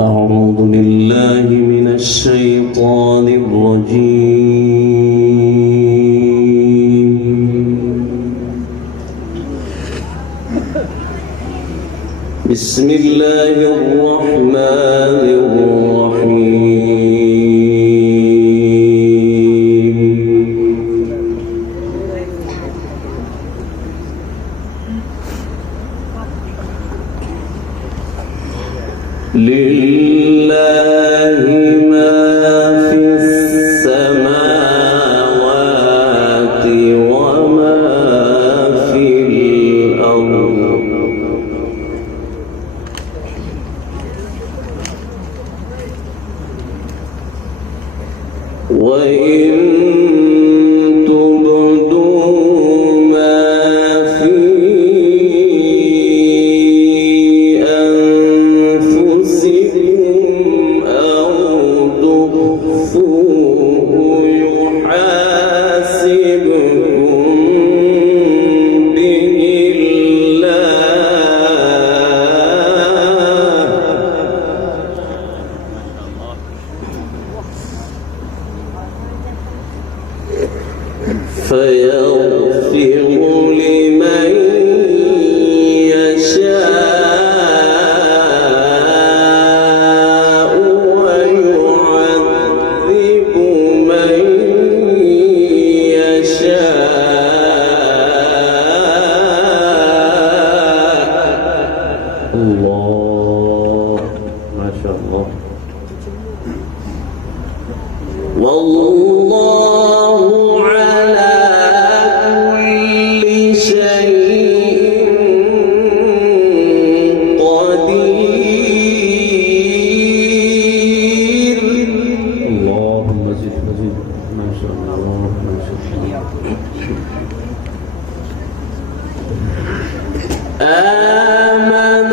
أعوذ بالله من الشيطان الرجيم. بسم الله الرحمن الرحيم. لله ما في السماوات وما في الأرض وإن تبدوا ما في أنفسكم أو تخفوه يحاسبكم به فيغفر لمن يشاء ويعذب من يشاء. الله ما شاء الله. والله على كل شيء قدير. اللهم زد وزد ما شاء الله ما شاء الله. آمن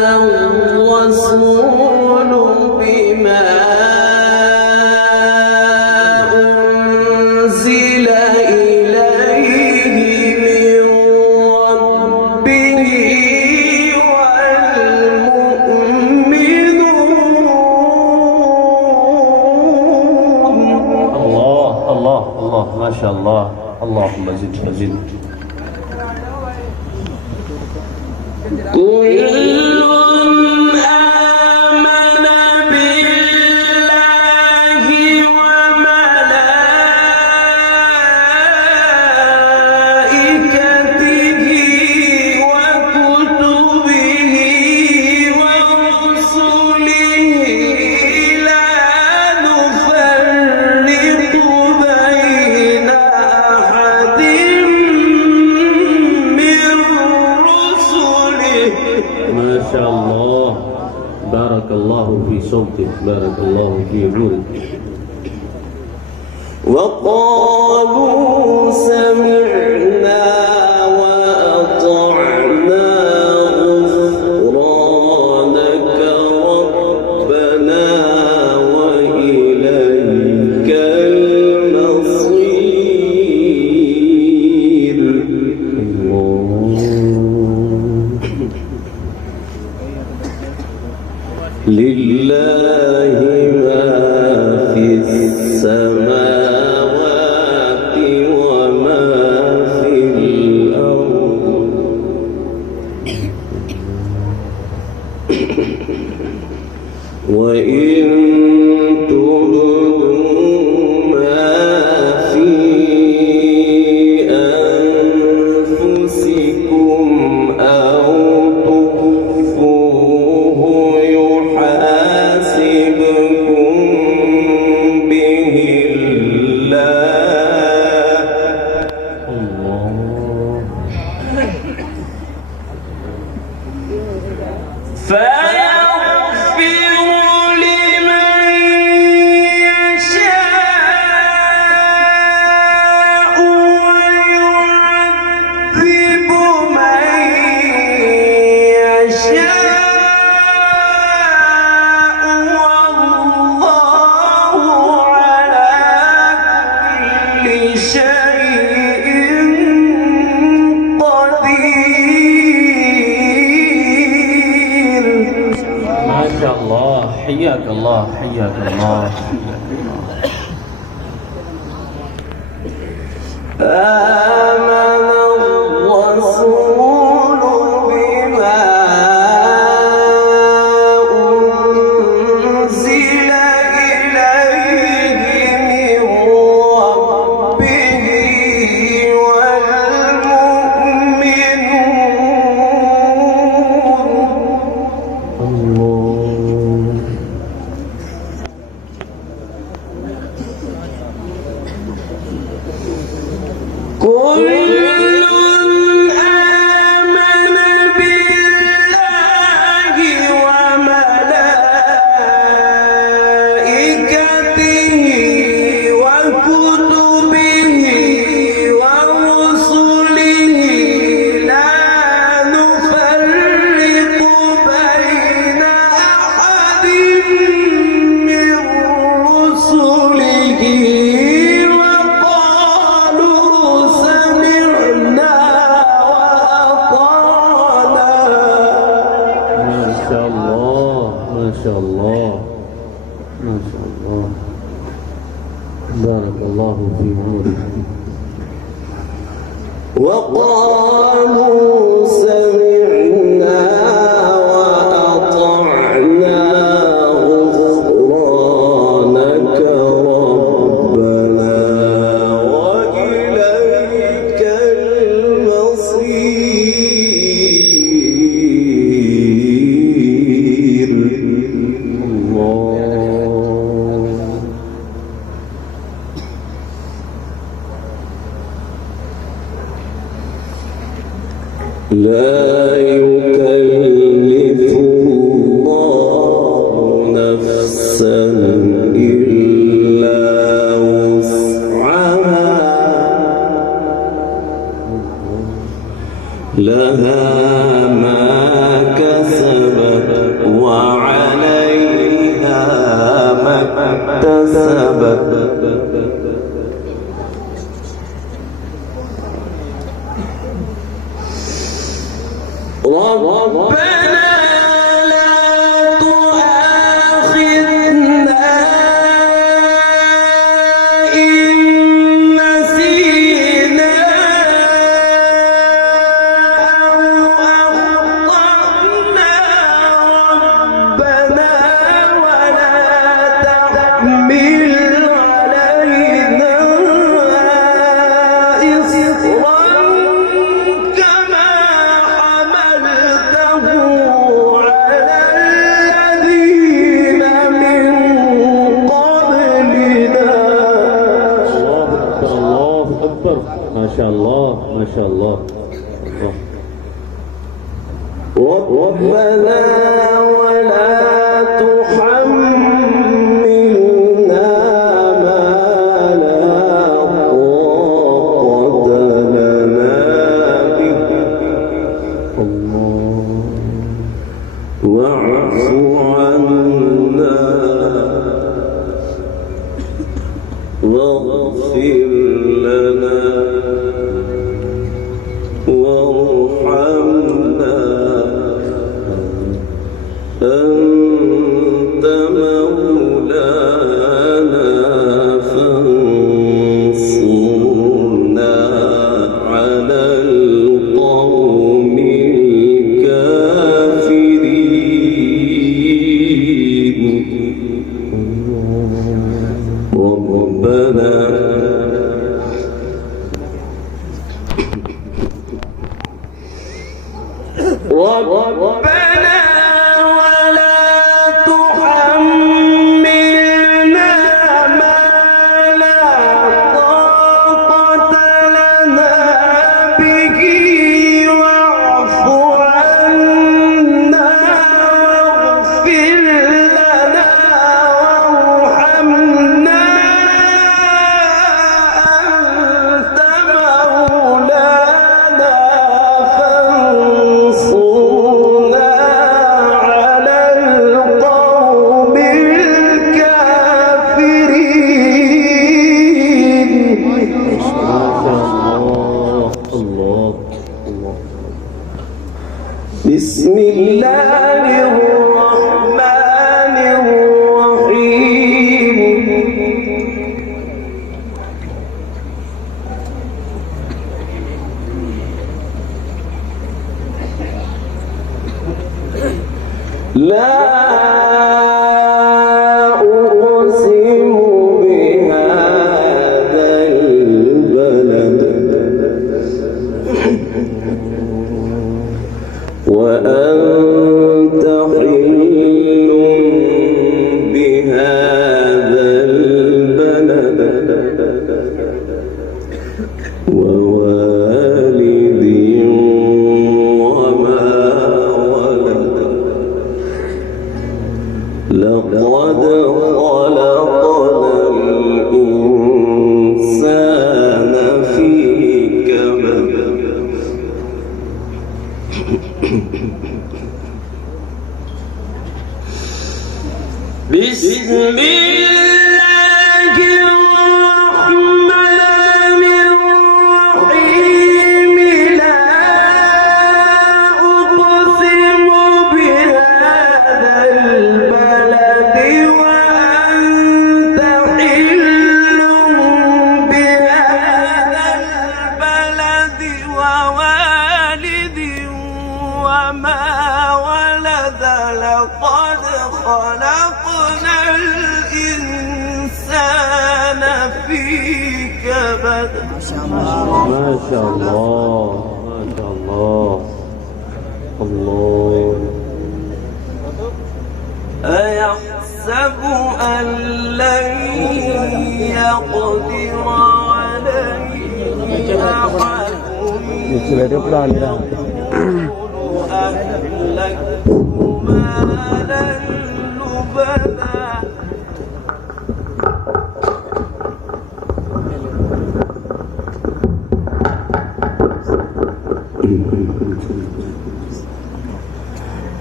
الرسول بما أنزل إليه من ربه والمؤمنون. الله الله الله ما شاء الله. اللهم زد وزد. كل آمن بالله وملائكته وكتبه ورسله لا نفرق بين أحد من رسله. ما شاء الله. بارك الله في صوتك، بارك الله في نورك. وقالوا سمعنا وأطعنا غفرانك ربنا وإليك المصير. لله ما في السماوات وما في الأرض وإن تبدوا ما في أنفسكم أو تخفوه يحاسبكم به الله. فيغفر لمن حياك الله حياك الله. آمن الرسول بما أنزل إليه من ربه والمؤمنون. كل آمن بالله وملائكته وكتبه ورسله لا نفرق بين أحد من رسله وقالوا سمعنا وأطعنا. ما شاء الله ما شاء الله ما شاء الله. بارك الله في عمرك. وقالوا سمعنا وأطعنا غفرانك ربنا وإليك المصير. لا يكلف الله نفسا إلا وسعها لها ما كسبت وعليها ما اكتسبت. ربنا لا تؤاخذنا إن نسينا أو أخطأنا ربنا ولا تحمل علينا إصرا كما حملته على الذين من قبلنا. الله أكبر ما شاء الله ما شاء الله. ربنا ولا تحملنا ما لا طاقة لنا به واعف عنا واغفر لنا وارحمنا أنت مولانا فانصرنا على القوم الكافرين. ربنا ولا تحملنا ما لا طاقة لنا به واعف عنا واغفر لنا وارحمنا الإنسان في كبد بسم الله الرحمن الرحيم لا أقسم بهذا البلد وأنت حل بهذا البلد ووالد وما ولد لقد خلقنا الإنسان في كبد ما شاء الله ما شاء الله الله. أيحسب أن لن يقدر عليه أحد يقول أهلكت مالا لبدا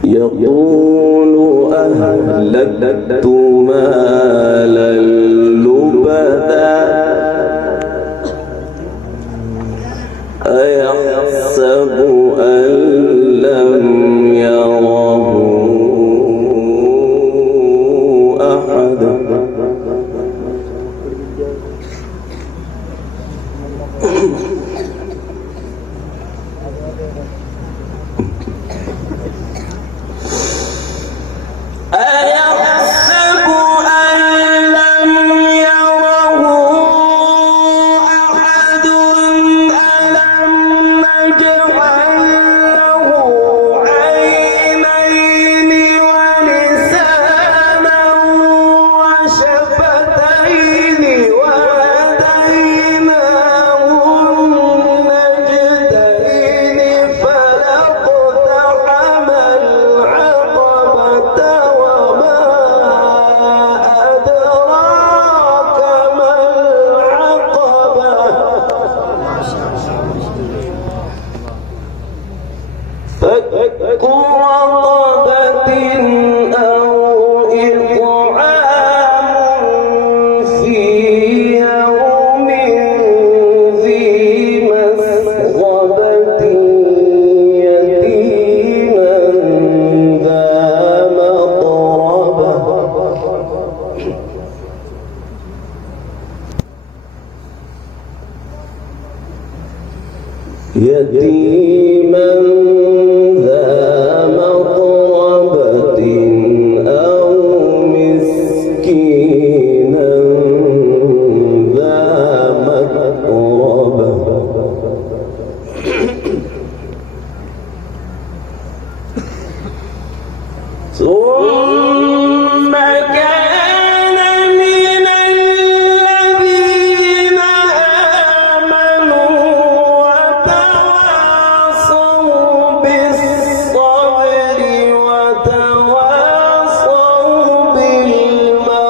يقول أهلكت مالا لبدا أيحسب أن لم يره أحد أيحسب أن لم يره أحد ألم نجعل له عينين ولسانا وشفتين وهديناه النجدين فلاقتحم العقبة وما أدراك ما العقبة فك رقبة أو إطعام في يوم ذي مسغبة يتيما ذا مقربة يتيما ذا مقربة أو مسكينا ذا مقربة ثم كان من الذين آمنوا وتواصوا بالصبر وتواصوا بالمرحمة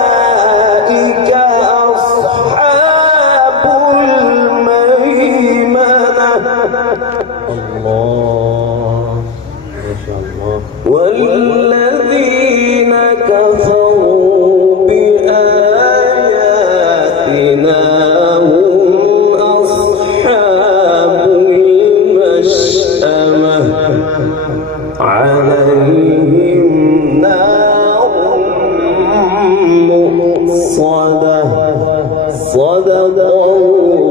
أولئك أصحاب الميمنة الله ما شاء الله. والذين كفروا بآياتنا هم أصحاب المشأمة عليهم نار مؤصدة صدق الله